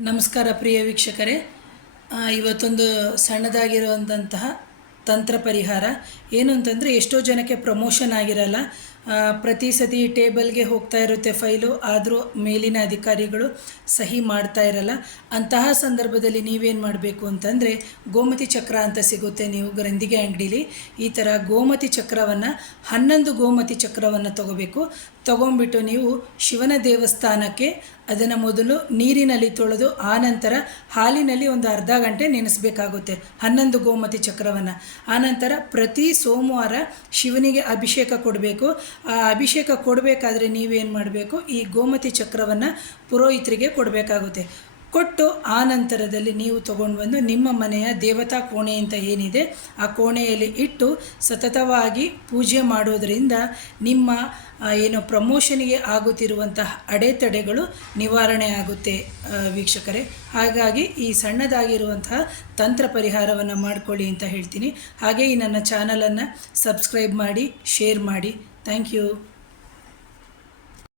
ನಮಸ್ಕಾರ ಪ್ರಿಯ ವೀಕ್ಷಕರೇ. ಇವತ್ತೊಂದು ಸಣ್ಣದಾಗಿರುವಂತಹ ತಂತ್ರ ಪರಿಹಾರ. ಏನು ಅಂತಂದರೆ ಎಷ್ಟೋ ಜನಕ್ಕೆ ಪ್ರಮೋಷನ್ ಆಗಿರಲ್ಲ ಪ್ರತಿ ಸತಿ ಟೇಬಲ್ಗೆ ಹೋಗ್ತಾ ಇರುತ್ತೆ ಫೈಲು, ಆದರೂ ಮೇಲಿನ ಅಧಿಕಾರಿಗಳು ಸಹಿ ಮಾಡ್ತಾ ಇರಲ್ಲ. ಅಂತಹ ಸಂದರ್ಭದಲ್ಲಿ ನೀವೇನು ಮಾಡಬೇಕು ಅಂತಂದರೆ, ಗೋಮತಿ ಚಕ್ರ ಅಂತ ಸಿಗುತ್ತೆ ನೀವು ಗ್ರಂಥಿಗೆ ಅಂಗಡೀಲಿ. ಈ ಥರ ಗೋಮತಿ ಚಕ್ರವನ್ನು, ಹನ್ನೊಂದು ಗೋಮತಿ ಚಕ್ರವನ್ನು ತಗೋಬೇಕು. ತಗೊಂಡ್ಬಿಟ್ಟು ನೀವು ಶಿವನ ದೇವಸ್ಥಾನಕ್ಕೆ ಅದನ್ನು ಮೊದಲು ನೀರಿನಲ್ಲಿ ತೊಳೆದು ಆನಂತರ ಹಾಲಿನಲ್ಲಿ ಒಂದು ಅರ್ಧ ಗಂಟೆ ನೆನೆಸಬೇಕಾಗುತ್ತೆ ಹನ್ನೊಂದು ಗೋಮತಿ ಚಕ್ರವನ್ನು. ಆನಂತರ ಪ್ರತಿ ಸೋಮವಾರ ಶಿವನಿಗೆ ಅಭಿಷೇಕ ಕೊಡಬೇಕು. ಆ ಅಭಿಷೇಕ ಕೊಡಬೇಕಾದ್ರೆ ನೀವೇನು ಮಾಡಬೇಕು? ಈ ಗೋಮತಿ ಚಕ್ರವನ್ನು ಪುರೋಹಿತರಿಗೆ ಕೊಡಬೇಕಾಗುತ್ತೆ. ಕೊಟ್ಟು ಆ ನಂತರದಲ್ಲಿ ನೀವು ತಗೊಂಡು ಬಂದು ನಿಮ್ಮ ಮನೆಯ ದೇವತಾ ಕೋಣೆ ಅಂತ ಏನಿದೆ, ಆ ಕೋಣೆಯಲ್ಲಿ ಇಟ್ಟು ಸತತವಾಗಿ ಪೂಜೆ ಮಾಡೋದರಿಂದ ನಿಮ್ಮ ಏನು ಪ್ರಮೋಷನಿಗೆ ಆಗುತ್ತಿರುವಂತಹ ಅಡೆತಡೆಗಳು ನಿವಾರಣೆ ಆಗುತ್ತೆ ವೀಕ್ಷಕರೇ. ಹಾಗಾಗಿ ಈ ಸಣ್ಣದಾಗಿರುವಂತಹ ತಂತ್ರ ಪರಿಹಾರವನ್ನು ಮಾಡಿಕೊಳ್ಳಿ ಅಂತ ಹೇಳ್ತೀನಿ. ಹಾಗೆ ಈ ನನ್ನ ಚಾನಲನ್ನು ಸಬ್ಸ್ಕ್ರೈಬ್ ಮಾಡಿ, ಶೇರ್ ಮಾಡಿ. Thank you.